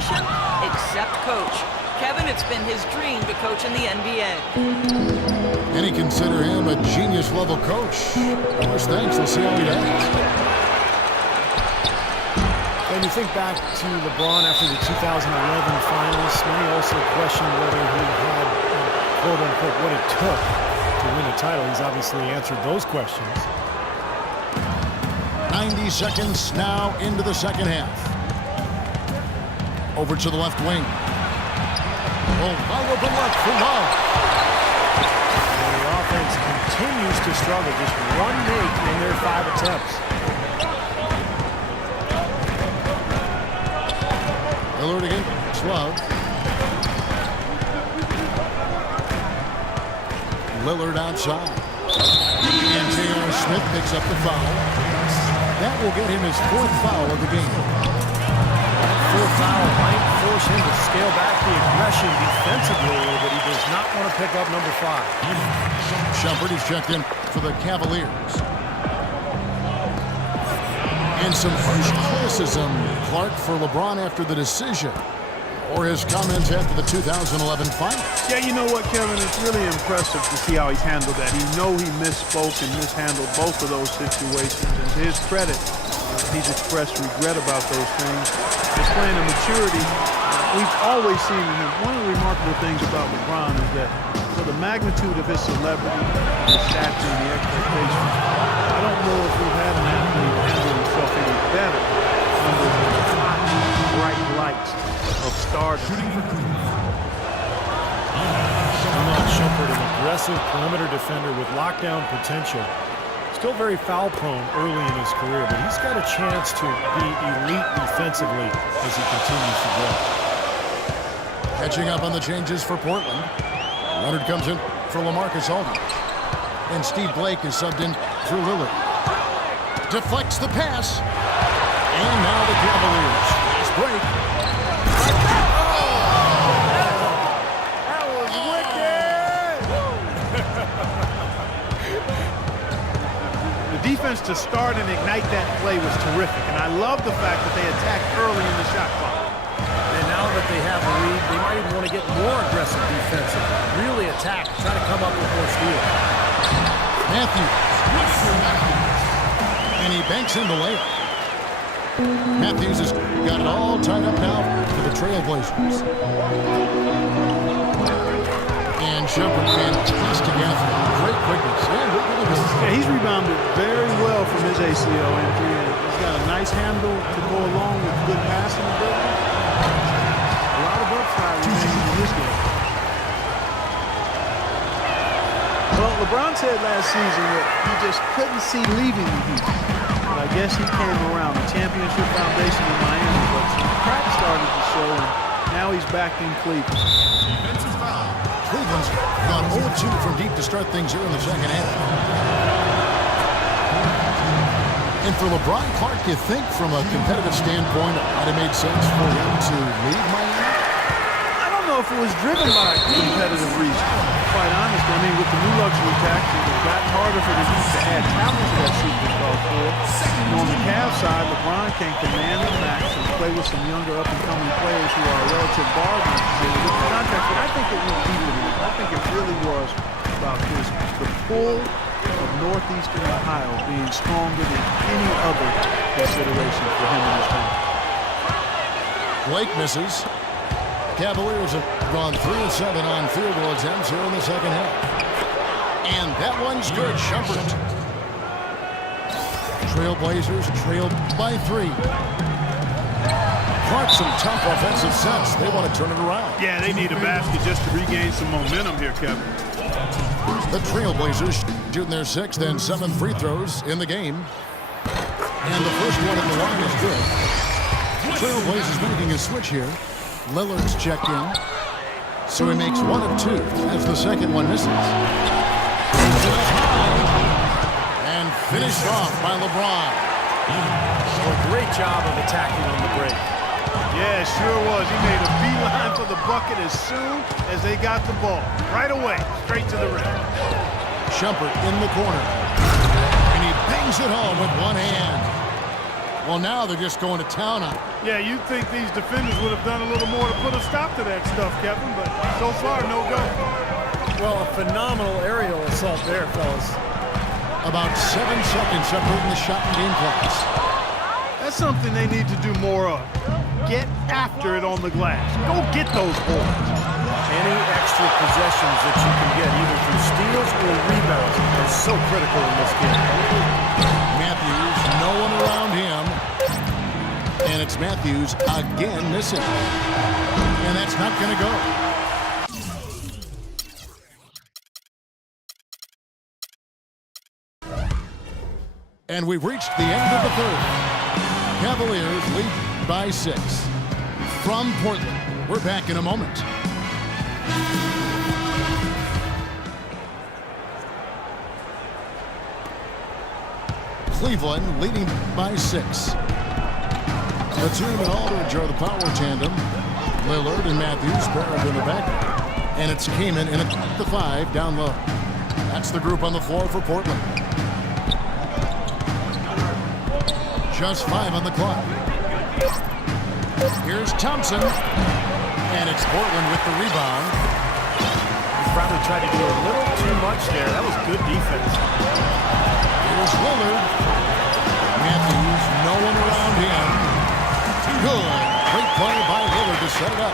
position except coach. Kevin, it's been his dream to coach in the NBA. Many consider him a genius-level coach. Of course, thanks. We'll see how he does. When you think back to LeBron after the 2011 finals, many also question whether he had, quote-unquote, what it took to win a title. He's obviously answered those questions. 90 seconds now into the second half. Over to the left wing. Oh, wide open left for Love. And the offense continues to struggle. Just one make in their 5 attempts. Lillard against Love. Lillard outside. And J.R. Smith picks up the foul. That will get him his 4th foul of the game. That 4th foul might force him to scale back the aggression defensively a little bit. He does not want to pick up number 5. Shumpert is checked in for the Cavaliers. And some harsh criticism, Clark, for LeBron after the decision, or his comments after the 2011 final. Yeah, you know what, Kevin? It's really impressive to see how he's handled that. He misspoke and mishandled both of those situations. And to his credit, he's expressed regret about those things. Displaying a maturity we've always seen in him. One of the remarkable things about LeBron is that for the magnitude of his celebrity, the stature, and the expectations, I don't know if we've had an athlete handle himself any better under the bright lights of stardom. Iman Shumpert, an aggressive perimeter defender with lockdown potential. Still very foul prone early in his career, but he's got a chance to be elite defensively as he continues to grow. Catching up on the changes for Portland. Leonard comes in for LaMarcus Aldridge. And Steve Blake is subbed in for Lillard. Deflects the pass. And now the Cavaliers. Fast break. That was wicked! The defense to start and ignite that play was terrific, and I love the fact that they attacked early in the shot clock. And now that they have a lead, they might even want to get more aggressive defensively. Really attack, try to come up with more steals. Matthews. And he banks in the layup. Matthews has got it all tied up now for the Trailblazers. And Shumpert, fantastic athlete. Great quickness. Yeah, he's rebounded very well from his ACL injury, and he's got a nice handle to go along with good passing ability. A lot of upside remaining in this game. Well, LeBron said last season that he just couldn't see leaving the Heat. But I guess he came around the championship foundation in Miami, but some cracks started to show, and now he's back in Cleveland. Defensive foul. Cleveland's gone 0-2 from deep to start things here in the second half. And for LeBron, Clark, you think from a competitive standpoint, it might have made sense for him to leave Miami? I don't know if it was driven by competitive reasons. Quite honestly, I mean, with the new luxury tax, it's gotten harder for the Heat to add talent to that superstar core. And on the Cavs side, LeBron can command the max and play with some younger up-and-coming players who are relative bargains with the contracts. But I think it went deeper than that. I think it really was about the pull of Northeastern Ohio being stronger than any other consideration for him and his family. Blake misses. Cavaliers have gone 3-7 on field goal attempts here in the second half. And that one's good. Shumpert. Trailblazers trailed by 3. Clark, some tough offensive sets. They want to turn it around. Yeah, they need a basket just to regain some momentum here, Kevin. The Trailblazers shooting their 6th and 7th free throws in the game. And the first one at the line is good. Trailblazers making a switch here. Lillard's checked in. So he makes 1 of 2 as the second one misses. And finished off by LeBron. A great job of attacking on the break. Yeah, sure was. He made a beeline for the bucket as soon as they got the ball. Right away, straight to the rim. Shumpert in the corner. And he bangs it home with one hand. Well, now they're just going to town on it. Yeah, you'd think these defenders would have done a little more to put a stop to that stuff, Kevin, but so far, no go. Well, a phenomenal aerial assault there, fellas. About 7 seconds separating the shot and game clocks. That's something they need to do more of. Get after it on the glass. Go get those boards. Any extra possessions that you can get, either through steals or rebounds, are so critical in this game. Matthews, no one around him. And it's Matthews again missing. And that's not going to go. And we've reached the end of the third. Cavaliers lead by 6. From Portland, we're back in a moment. Cleveland leading by 6. Batum and Aldridge are the power tandem. Lillard and Matthews paired in the back. And it's Kaman in at the 5 down low. That's the group on the floor for Portland. Just 5 on the clock. Here's Thompson. And it's Portland with the rebound. Probably tried to do a little too much there. That was good defense. Here's Lillard. Matthews, no one around him. Good. Great play by Lillard to set it up.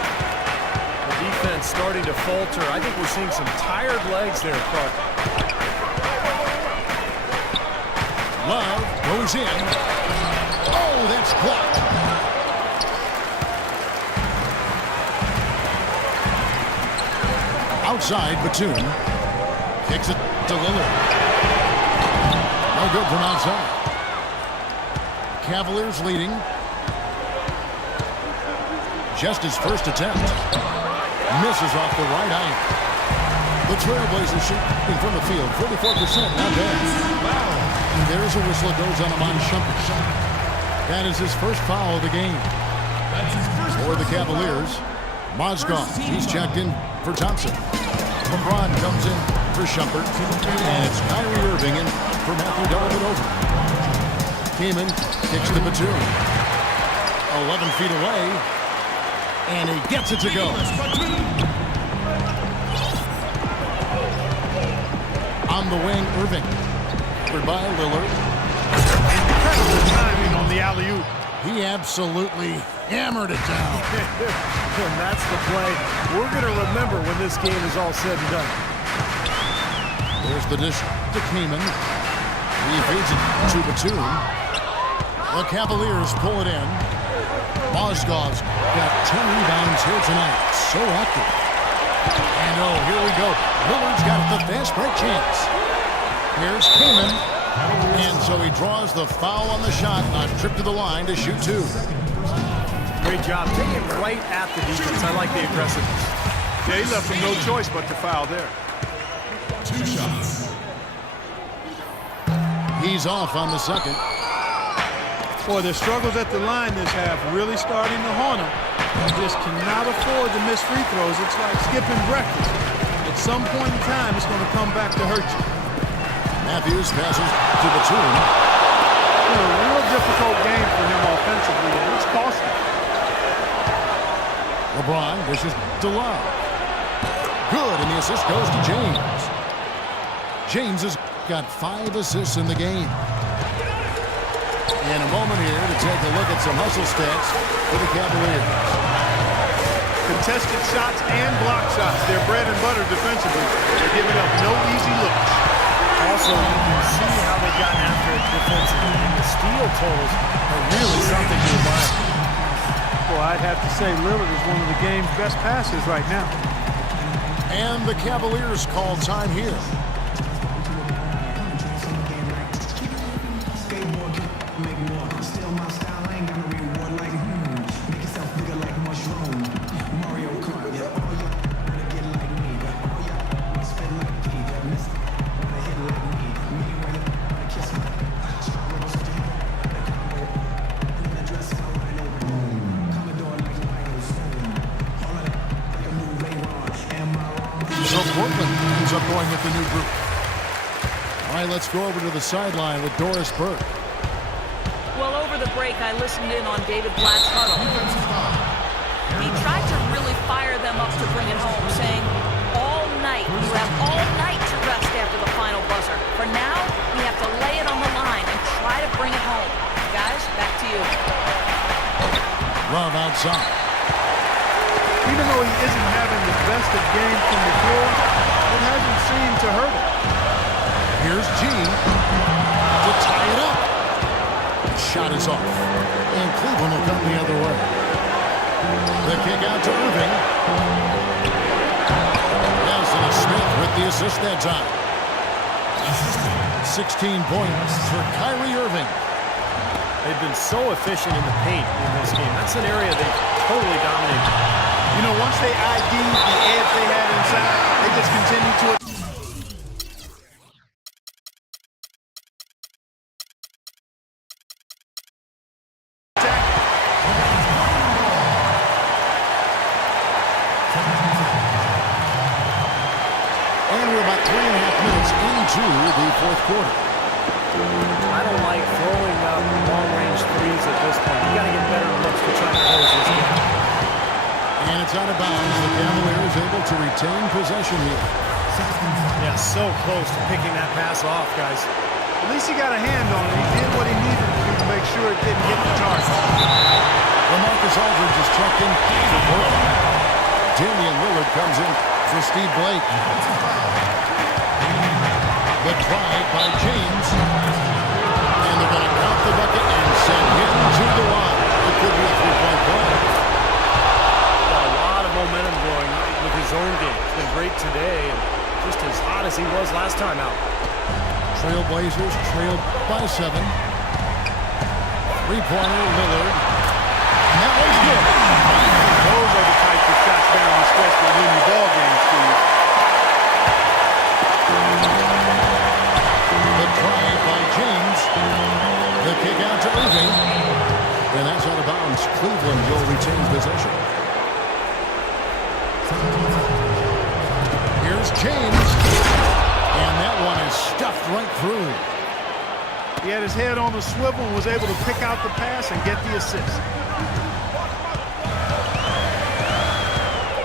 The defense starting to falter. I think we're seeing some tired legs there, Clark. Love goes in. Oh, that's blocked. Outside, Batum. Kicks it to Lillard. No good from outside. Cavaliers leading. Just his first attempt. Misses off the right iron. The Trailblazers shooting from the field. 44%, not bad. And there's a whistle that goes on Iman Shumpert. That is his first foul of the game. For the Cavaliers, Mozgov, he's checked in for Thompson. LeBron comes in for Shumpert. And it's Kyrie Irving in for Matthew Dellavedova. Kaman kicks to Batum. 11 feet away. And he gets it to go. On the wing, Irving. By Lillard. Incredible timing on the alley-oop. He absolutely hammered it down. And that's the play we're going to remember when this game is all said and done. There's the dish to Kaman. He feeds it to Batum. The Cavaliers pull it in. Mozgov's got 10 rebounds here tonight. So active. And oh, here we go. Lillard's got the fast break chance. Here's Kaman. And so he draws the foul on the shot on a trip to the line to shoot 2. Great job taking right at the defense. I like the aggressiveness. Yeah, he left him no choice but to foul there. 2 shots. He's off on the second. Boy, their struggles at the line this half really starting to haunt them. They just cannot afford to miss free throws. It's like skipping breakfast. At some point in time, it's going to come back to hurt you. Matthews passes to Batum. A real difficult game for him offensively, and it's costing. LeBron dishes to Love. Good, and the assist goes to James. James has got 5 assists in the game. And a moment here to take a look at some hustle stats for the Cavaliers. Contested shots and block shots. They're bread and butter defensively. They're giving up no easy looks. Also, you can see how they got after it defensively. And the steal totals are really something to admire. Well, I'd have to say Lillard is one of the game's best passers right now. And the Cavaliers call time here. So Portland ends up going with the new group. All right, let's go over to the sideline with Doris Burke. Well, over the break, I listened in on David Blatt's huddle. He tried to really fire them up to bring it home, saying, all night, you have all night to rest after the final buzzer. For now, we have to lay it on the line and try to bring it home. Guys, back to you. Love outside. Even though he isn't having the best of games from the floor, it hasn't seemed to hurt him. Here's G to tie it up. Shot is off. And Cleveland will come the other way. The kick out to Irving. Nelson Smith with the assist that time. 16 points for Kyrie Irving. They've been so efficient in the paint in this game. That's an area they've totally dominated. You know, once they ID'd the edge they had inside, they just continue to attack. And we're about 3.5 minutes into the fourth quarter. I don't like throwing up long-range threes at this point. You got to get better looks to try to close this game. And it's out of bounds. The Cavaliers able to retain possession here. Yeah, so close to picking that pass off, guys. At least he got a hand on it. He did what he needed to do to make sure it didn't hit the target. LaMarcus Aldridge is checked in for Portland. Damian Lillard comes in for Steve Blake. The drive by James. And they're going to count the bucket and send him to the line. It could be a three-point play. Got a lot of momentum going with his own game. It's been great today and just as hot as he was last time out. Trailblazers trailed by 7. Three-pointer, Lillard. And that one's good. Those are the types of shots down the stretch that win you ball games, Steve. The drive by James. The kick out to Irving. And that's out of bounds. Cleveland will retain possession. Here's James. And that one is stuffed right through. He had his head on the swivel and was able to pick out the pass and get the assist.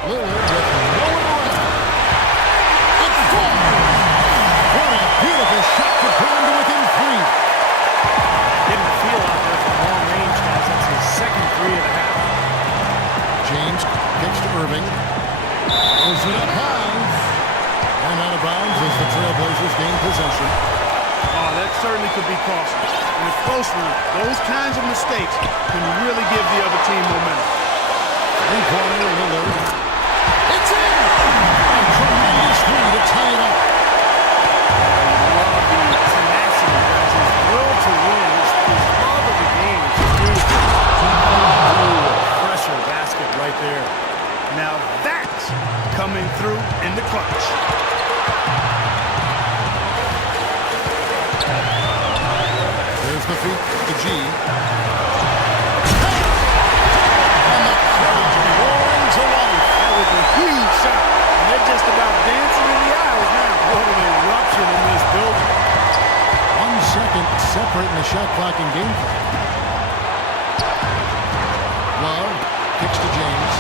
Lillard just rolling around. It's good. What a beautiful shot to put him to within 3. Didn't feel out there from long range, guys. That's his second 3 of the half. James kicks to Irving. Pulls it up high. And out of bounds as the Trailblazers gain possession. Oh, that certainly could be costly. In a close one, those kinds of mistakes can really give the other team momentum. Three-pointer, Lillard. It's in! A tremendous 3 to tie it up. Love the tenacity, guys. His will to win, his love of the game. It's beautiful. Pressure basket right there. Now that's coming through in the clutch. There's the feet, the G. And the crowd roaring to life. That was a huge shot. And they're just about dancing in the aisles now. What an eruption in this building. 1 second separating the shot clock and game clock. Love kicks to James.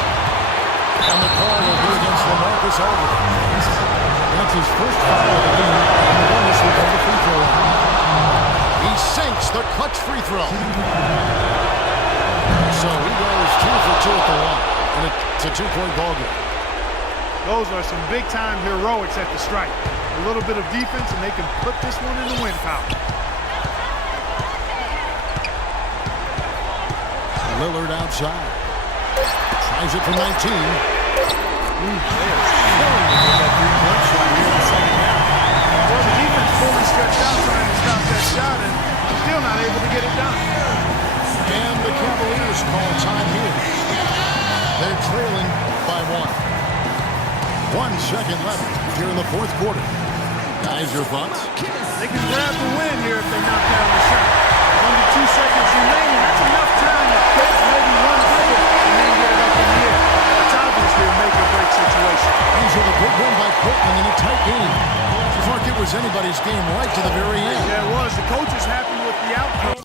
And the call will be against LaMarcus Aldridge. That's his first foul of the game. And the bonus will go to free throw line. He sinks the clutch free throw. So he goes 2 for 2 at the line. And it's a 2-point ball game. Those are some big-time heroics at the stripe. A little bit of defense, and they can put this one in the win column. Lillard outside. Tries it from 19. They are killing it with that 3-point shot here in the second half. Well, the defense fully stretched out trying to stop that shot, and still not able to get it done. And the Cavaliers call time here. They're trailing by 1. 1 second left here in the fourth quarter. Guys, your thoughts? They can grab the win here if they knock down the shot. Under 2 seconds remaining, that's enough time to catch maybe one dribble and then get it up in the air. That's obviously a make-or-break situation. These are the big win by Portland in a tight game. It's like it was anybody's game right to the very end. Yeah, it was. The coach is happy with the